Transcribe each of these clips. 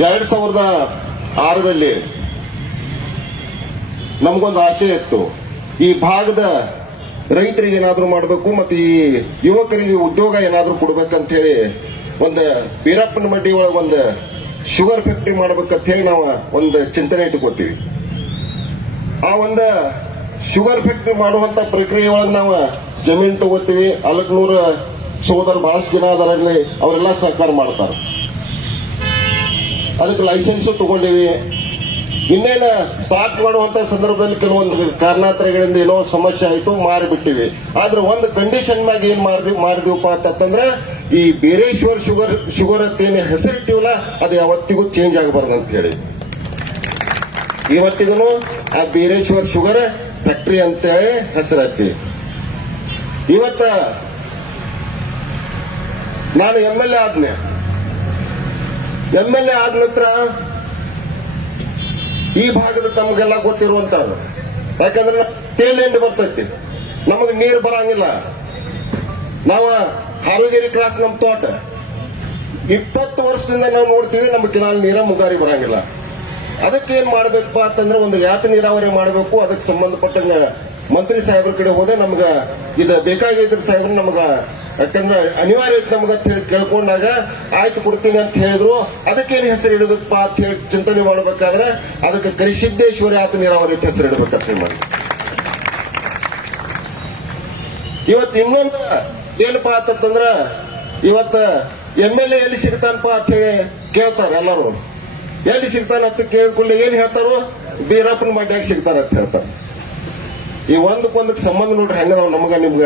ಎರಡ್ ಸಾವಿರದ ಆರರಲ್ಲಿ ನಮಗೊಂದು ಆಸೆ ಇತ್ತು. ಈ ಭಾಗದ ರೈತರಿಗೆ ಏನಾದರೂ ಮಾಡಬೇಕು ಮತ್ತು ಈ ಯುವಕರಿಗೆ ಉದ್ಯೋಗ ಏನಾದರೂ ಕೊಡ್ಬೇಕಂತ ಹೇಳಿ ಒಂದು ಬೀರಪ್ಪನ ಮಡ್ಡಿ ಒಳಗೆ ಒಂದು ಶುಗರ್ ಫ್ಯಾಕ್ಟ್ರಿ ಮಾಡ್ಬೇಕಂತ ಹೇಳಿ ನಾವು ಒಂದು ಚಿಂತನೆ ಇಟ್ಕೋತೀವಿ. ಆ ಒಂದು ಶುಗರ್ ಫ್ಯಾಕ್ಟ್ರಿ ಮಾಡುವಂತ ಪ್ರಕ್ರಿಯೆ ಒಳಗೆ ನಾವು ಜಮೀನು ತಗೋತೀವಿ. ಅಲಕ್ನೂರ ಸೋದರ ಬಹಳಷ್ಟು ಜನ ಅದರಲ್ಲಿ ಅವರೆಲ್ಲ ಸಹಕಾರ ಮಾಡ್ತಾರೆ. ಅದಕ್ಕೆ ಲೈಸೆನ್ಸ್ ತಗೊಂಡಿವಿ. ಇನ್ನೇನು ಸ್ಟಾರ್ಟ್ ಮಾಡುವಂತ ಸಂದರ್ಭದಲ್ಲಿ ಕೆಲವೊಂದು ಕಾರಣಾಂತರಗಳಿಂದ ಏನೋ ಸಮಸ್ಯೆ ಆಯ್ತು, ಮಾರಿಬಿಟ್ಟಿವಿ. ಆದ್ರೆ ಒಂದು ಕಂಡೀಷನ್ ಮ್ಯಾಗ ಏನ್ ಮಾಡಿದ್ವಿ ಮಾಡಿದ್ವಿಪ್ಪ ಅಂತಂದ್ರೆ, ಈ ಬೇರೇಶ್ವರ್ ಶುಗರ್ ಶುಗರ್ ಅಂತ ಏನು ಹೆಸರಿಟ್ಟಿವಲ್ಲ ಅದು ಯಾವತ್ತಿಗೂ ಚೇಂಜ್ ಆಗಬಾರ್ದು ಅಂತ ಹೇಳಿ. ಇವತ್ತಿಗೂ ಆ ಬೇರೇಶ್ವರ್ ಶುಗರ್ ಫ್ಯಾಕ್ಟ್ರಿ ಅಂತೇಳಿ ಹೆಸರೈತಿ ಇವತ್ತ ನಾನು ಎಂ ಎಲ್ ಎ ಆದ್ನೆ. ಎಂ ಎಲ್ ಎ ಆದ ನಂತರ ಈ ಭಾಗದ ತಮಗೆಲ್ಲ ಗೊತ್ತಿರುವಂತದ್ದು ಯಾಕಂದ್ರೆ ತೇಲೆಂಡ್ ಬರ್ತೈತಿ. ನಮಗೆ ನೀರು ಬರಂಗಿಲ್ಲ. ನಾವು ಹಾರುಗೇರಿ ಕ್ರಾಸ್ ನಮ್ ತೋಟ. ಇಪ್ಪತ್ತು ವರ್ಷದಿಂದ ನಾವು ನೋಡ್ತೀವಿ ನಮ್ಮ ಕಿನಾಲ್ ನೀರ ಮುಂಗಾರಿ ಬರಂಗಿಲ್ಲ. ಅದಕ್ಕೆ ಏನ್ ಮಾಡ್ಬೇಕಪ್ಪ ಅಂತಂದ್ರೆ ಒಂದು ಯಾತ ನೀರಾವರಿ ಮಾಡಬೇಕು. ಅದಕ್ಕೆ ಸಂಬಂಧಪಟ್ಟಂಗ ಮಂತ್ರಿ ಸಾಹೇಬ್ರ ಕಡೆ ಹೋದೆ ನಮ್ಗ ಇದು ಬೇಕಾಗಿದ್ರ ಸಾಹೇಬ್ರು ನಮ್ಗ, ಯಾಕಂದ್ರೆ ಅನಿವಾರ್ಯ ಐತೆ ನಮಗ ಅಂತ ಹೇಳಿ ಕೇಳ್ಕೊಂಡಾಗ ಆಯ್ತು ಕೊಡ್ತೀನಿ ಅಂತ ಹೇಳಿದ್ರು. ಅದಕ್ಕೇನು ಹೆಸರು ಇಡಬೇಕಪ್ಪ ಅಂತ ಹೇಳಿ ಚಿಂತನೆ ಮಾಡ್ಬೇಕಾದ್ರೆ ಅದಕ್ಕೆ ಕರಿಸಿದ್ದೇಶ್ವರಿ ಆತ ನೀರಾವರಿ ಅಂತ ಹೆಸರು ಇಡಬೇಕಂತ ಮಾಡಿ ಇವತ್ತು ಇನ್ನೊಂದು ಏನಪ್ಪಾ ಅಂತಂದ್ರ ಇವತ್ತ ಎಂ ಎಲ್ ಎ ಎಲ್ಲಿ ಸಿಗ್ತಾನಪ್ಪ ಅಂತ ಹೇಳಿ ಕೇಳ್ತಾರೆ ಎಲ್ಲರೂ. ಎಲ್ಲಿ ಸಿಗ್ತಾನ ಅಂತ ಕೇಳ್ಕೊಂಡು ಏನ್ ಹೇಳ್ತಾರೋ ಬೀರಪ್ಪನ ಮಡ್ಯಾಗ ಸಿಗ್ತಾರ ಅಂತ ಹೇಳ್ತಾರ. ಈ ಒಂದಕ್ಕೊಂದಕ್ಕೆ ಸಂಬಂಧ ನೋಡ್ರಿ ಹೆಂಗ ನಾವು ನಮಗ, ನಿಮ್ಗ.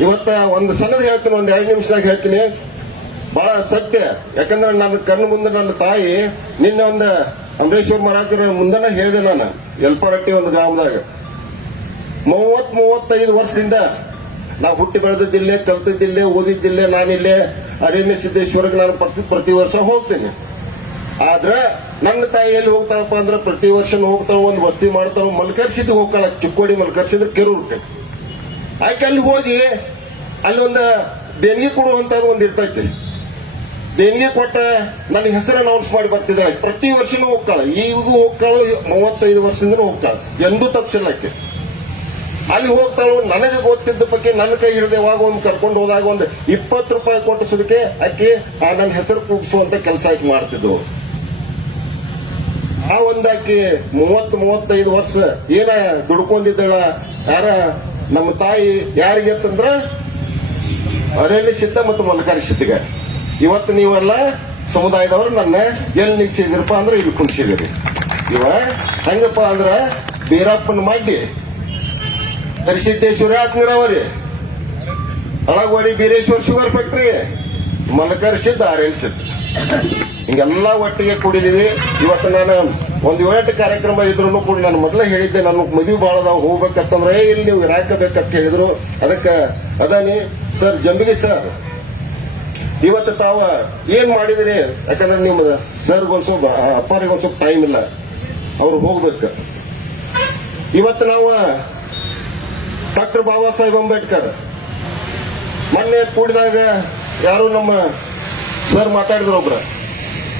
ಇವತ್ತ ಒಂದು ಸಣ್ಣದ ಹೇಳ್ತೀನಿ, ಒಂದ್ ಎರಡು ನಿಮಿಷದಾಗ ಹೇಳ್ತೀನಿ. ಬಹಳ ಸತ್ಯ. ಯಾಕಂದ್ರೆ ನನ್ನ ಕಣ್ಣು ಮುಂದೆ ನನ್ನ ತಾಯಿ, ನಿನ್ನೆ ಒಂದು ಅಂಬರೀಶ್ವರ ಮಹಾರಾಜರ ಮುಂದನ ಹೇಳಿದೆ ನಾನು ಎಲ್ಪರಟ್ಟಿ ಒಂದು ಗ್ರಾಮದಾಗ. ಮೂವತ್ ಮೂವತ್ತೈದು ವರ್ಷದಿಂದ ನಾವು ಹುಟ್ಟಿ ಬೆಳೆದಿದ್ದಿಲ್ಲೇ, ಕಲ್ತಿದ್ದಿಲ್ಲೇ, ಓದಿದ್ದಿಲ್ಲೇ, ನಾನಿಲ್ಲೇ, ಅರಣ್ಯ ಸಿದ್ದೇಶ್ವರಕ್ಕೆ ನಾನು ಪ್ರತಿ ಪ್ರತಿ ವರ್ಷ ಹೋಗ್ತೇನೆ. ಆದ್ರ ನನ್ನ ತಾಯಿ ಎಲ್ಲಿ ಹೋಗ್ತಾಳಪ್ಪ ಅಂದ್ರೆ ಪ್ರತಿ ವರ್ಷ ಹೋಗ್ತಾಳ, ಒಂದು ವಸ್ತಿ ಮಾಡ್ತಾವ ಮಲ್ಕರ್ಸಿದ್ ಹೋಗ್ತಾಳ, ಚಿಕ್ಕೋಡಿ ಮಲ್ಕರ್ಸಿದ್ರೆ ಕೆರೂರ್ಗೆ ಆಕೆ ಅಲ್ಲಿ ಹೋಗಿ, ಅಲ್ಲಿ ಒಂದು ದೇಣಿಗೆ ಕೊಡುವಂತದ್ದು ಒಂದು ಇರ್ತೈತಿ ದೇಣಿಗೆ ಕೊಟ್ಟ ನನ್ನ ಹೆಸರು ಅನೌನ್ಸ್ ಮಾಡಿ ಬರ್ತಿದ್ದಾಳೆ ಪ್ರತಿ ವರ್ಷನೂ ಹೋಗ್ತಾಳೆ. ಈಗೂ ಹೋಗ್ತಾಳು, ಮೂವತ್ತೈದು ವರ್ಷದಿಂದ ಹೋಗ್ತಾಳೆ. ಎಂದೂ ತಪ್ಸಿಲ್ಲ ಆಕೆ ಅಲ್ಲಿ ಹೋಗ್ತಾಳು. ನನಗೆ ಗೊತ್ತಿದ್ದ ಬಗ್ಗೆ ನನ್ನ ಕೈ ಹಿಡಿದು ಯಾವಾಗ ಒಂದು ಕರ್ಕೊಂಡು ಹೋದಾಗ ಒಂದು ಇಪ್ಪತ್ತು ರೂಪಾಯಿ ಕೊಟ್ಟಿಸೋದಕ್ಕೆ ಆಕೆ ನನ್ನ ಹೆಸರು ಕೂಗಿಸುವಂತ ಕೆಲಸ ಆಕೆ ಮಾಡ್ತಿದ್ವು ಆ ಒಂದಾಕಿ ಮೂವತ್ ಮೂವತ್ತೈದು ವರ್ಷ ಏನ ದುಡ್ಕೊಂಡಿದ್ದಳ ಯಾರ ನಮ್ಮ ತಾಯಿ ಯಾರಿಗೆ ಅಂತಂದ್ರ ಅರೇಲಿ ಸಿದ್ಧ ಮತ್ತು ಮಲ್ಕಾರಿ ಸಿದ್ಧಿಗೆ. ಇವತ್ತು ನೀವೆಲ್ಲ ಸಮುದಾಯದವರು ನನ್ನ ಎಲ್ಲಿ ನಿಲ್ಸಿದಿರಪ್ಪ ಅಂದ್ರೆ ಇಲ್ಲಿ ಕುಣಿಸಿದಿರಿ ಇವ ಹೆಂಗಪ್ಪ ಅಂದ್ರ ಬೀರಪ್ಪನ ಮಾಡಿ ಹರಿಸಿದ್ದೇಶ್ವರ ಆತ್ ನೀರಾವರಿ ಅಳಗವಾಡಿ ಬೀರೇಶ್ವರ ಶುಗರ್ ಫ್ಯಾಕ್ಟ್ರಿ ಮಲಕರ್ ಸಿದ್ಧ. ಹಿಂಗೆಲ್ಲ ಒಟ್ಟಿಗೆ ಕೂಡಿದೀವಿ. ಇವತ್ತು ನಾನು ಒಂದು ಏಳು ಕಾರ್ಯಕ್ರಮ ಇದ್ರು ಕೂಡ ನಾನು ಮೊದಲೇ ಹೇಳಿದ್ದೆ ನನ್ನ ಮದುವೆ ಭಾಳ ನಾವು ಹೋಗ್ಬೇಕಂತಂದ್ರೆ ಇಲ್ಲಿ ನೀವು ಇರಾಕಬೇಕಂತ ಹೇಳಿದ್ರು. ಅದಕ್ಕೆ ಅದಾನಿ, ಸರ್, ಜಂಬಿಗೆ ಸರ್, ಇವತ್ತು ತಾವ ಏನ್ ಮಾಡಿದಿರಿ? ಯಾಕಂದ್ರೆ ನಿಮ್ಮ ಸರ್ ಒಂದ್ ಸ್ವಲ್ಪ ಅಪ್ಪಾರಿಗೆ ಒಂದ್ ಸ್ವಲ್ಪ ಟೈಮ್ ಇಲ್ಲ. ಅವ್ರು ಹೋಗ್ಬೇಕು. ಇವತ್ತು ನಾವು ಡಾಕ್ಟರ್ ಬಾಬಾ ಸಾಹೇಬ್ ಅಂಬೇಡ್ಕರ್, ಮೊನ್ನೆ ಕೂಡಿದಾಗ ಯಾರು ನಮ್ಮ ಸರ್ ಮಾತಾಡಿದ್ರು ಒಬ್ರ.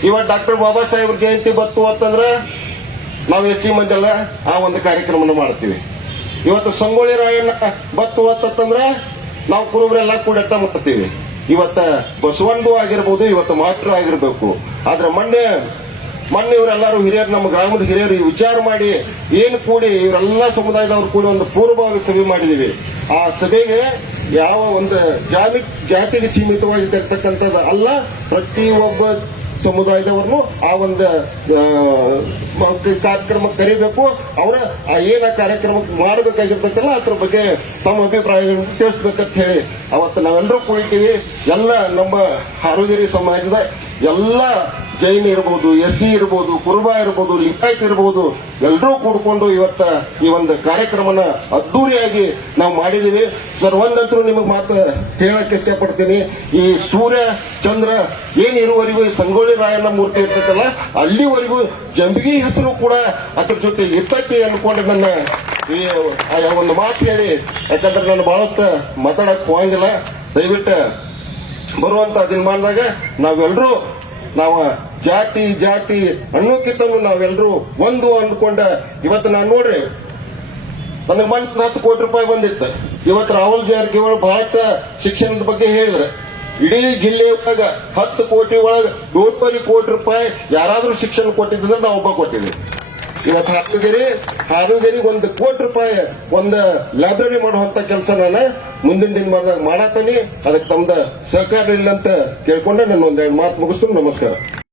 ಇವತ್ತು ಡಾಕ್ಟರ್ ಬಾಬಾ ಸಾಹೇಬ್ರ ಜಯಂತಿ ಬತ್ತು ಅಂತಂದ್ರೆ ನಾವು ಎಸ್ ಸಿ ಮಂಜಲ್ಲ ಆ ಒಂದು ಕಾರ್ಯಕ್ರಮವನ್ನು ಮಾಡ್ತೀವಿ. ಇವತ್ತು ಸಂಗೊಳ್ಳಿ ರಾಯಣ್ಣ ಬತ್ತು ಅಂತಂದ್ರೆ ನಾವು ಕುರುಬರೆಲ್ಲ ಕೂಡಟ್ಟ ಮಾಡ್ತೀವಿ ಇವತ್ತ ಬಸವಂದು ಆಗಿರ್ಬೋದು, ಇವತ್ತು ಮಾಸ್ಟರ್ ಆಗಿರ್ಬೇಕು. ಆದ್ರೆ ಮೊನ್ನೆ ಮೊನ್ನೆ ಇವರೆಲ್ಲರೂ ಹಿರಿಯರು, ನಮ್ಮ ಗ್ರಾಮದ ಹಿರಿಯರು ವಿಚಾರ ಮಾಡಿ ಏನು ಕೂಡಿ ಇವರೆಲ್ಲ ಸಮುದಾಯದವರು ಕೂಡಿ ಒಂದು ಪೂರ್ವಭಾವಿ ಸಭೆ ಮಾಡಿದೀವಿ. ಆ ಸಭೆಗೆ ಯಾವ ಒಂದು ಜಾತಿ ಜಾತಿಗೆ ಸೀಮಿತವಾಗಿ ಅಲ್ಲ, ಪ್ರತಿಯೊಬ್ಬ ಸಮುದಾಯದವರನ್ನು ಆ ಒಂದು ಕಾರ್ಯಕ್ರಮಕ್ಕೆ ಕರಿಬೇಕು. ಅವರ ಏನ ಕಾರ್ಯಕ್ರಮ ಮಾಡಬೇಕಾಗಿರ್ತಕ್ಕಲ್ಲ ಅದ್ರ ಬಗ್ಗೆ ತಮ್ಮ ಅಭಿಪ್ರಾಯಗಳನ್ನು ತಿಳಿಸ್ಬೇಕಂತ ಹೇಳಿ ಅವತ್ತು ನಾವೆಲ್ಲರೂ ಕುಳಿತೀವಿ ಎಲ್ಲ ನಮ್ಮ ಹಾರೋಗಿರಿ ಸಮಾಜದ ಎಲ್ಲ ಜೈನ್ ಇರ್ಬೋದು ಎಸ್ ಸಿ ಇರ್ಬೋದು, ಕುರುಬ ಇರ್ಬೋದು, ಲಿಂಗಾಯತ್ ಇರ್ಬೋದು ಎಲ್ಲರೂ ಕೂಡ್ಕೊಂಡು ಇವತ್ತ ಈ ಒಂದು ಕಾರ್ಯಕ್ರಮನ ಅದ್ದೂರಿಯಾಗಿ ನಾವು ಮಾಡಿದೀವಿ. ಸರ್, ಒಂದಂತರೂ ನಿಮಗೆ ಮಾತು ಹೇಳಕ್ಕೆ ಇಷ್ಟಪಡ್ತೀನಿ. ಈ ಸೂರ್ಯ, ಚಂದ್ರ ಏನ್ ಇರುವವರೆಗೂ ಈ ಸಂಗೊಳ್ಳಿ ರಾಯಣ್ಣ ಮೂರ್ತಿ ಇರ್ತೈತಲ್ಲ, ಅಲ್ಲಿವರೆಗೂ ಜಂಬಿಗಿ ಹೆಸರು ಕೂಡ ಅದ್ರ ಜೊತೆ ಇರ್ತೈತಿ ಅನ್ಕೊಂಡು ನನ್ನ ಈ ಒಂದು ಮಾತು ಹೇಳಿ. ಯಾಕಂದ್ರೆ ನಾನು ಬಹಳಷ್ಟು ಮಾತಾಡಕ್ ಹೋಗಂಗಿಲ್ಲ. ದಯವಿಟ್ಟು ಬರುವಂತ ದಿನಮಾನದಾಗ ನಾವೆಲ್ಲರೂ ನಾವ ಜಾತಿ ಜಾತಿ ಅನ್ನೋಕ್ಕಿಂತ ನಾವೆಲ್ಲರೂ ಒಂದು ಅಂದ್ಕೊಂಡ, ಇವತ್ತು ನಾನು ನೋಡ್ರಿ, ನನಗೆ ಮಂತ್ ಹತ್ತು ಕೋಟಿ ರೂಪಾಯಿ ಬಂದಿತ್ತು. ಇವತ್ತು ರಾಹುಲ್ ಜಾರಕಿಹೊಳಿ ಭಾರತ ಶಿಕ್ಷಣದ ಬಗ್ಗೆ ಹೇಳಿದ್ರೆ. ಇಡೀ ಜಿಲ್ಲೆ ಒಳಗ ಹತ್ತು ಕೋಟಿ ಒಳಗ ಏಳುವರೆ ಕೋಟಿ ರೂಪಾಯಿ ಯಾರಾದ್ರೂ ಶಿಕ್ಷಣ ಕೊಟ್ಟಿದ್ರೆ ನಾವು ಒಬ್ಬ ಕೊಟ್ಟಿದ್ವಿ. ಇವತ್ತು ಹಾನಗೇರಿ ಹಾನಗೇರಿಗೆ ಒಂದು ಕೋಟಿ ರೂಪಾಯಿ ಒಂದು ಲೈಬ್ರರಿ ಮಾಡುವಂತ ಕೆಲಸ ನಾನು. ಮುಂದಿನ ದಿನ ಮಾಡತ್ತೀನಿ ಅದಕ್ಕೆ ತಮ್ದ ಸಹಕಾರ ಇಲ್ಲ ಅಂತ ಕೇಳ್ಕೊಂಡೆ. ನಾನು ಒಂದೆರಡು ಮಾತು ಮುಗಿಸ್ತೀನಿ. ನಮಸ್ಕಾರ.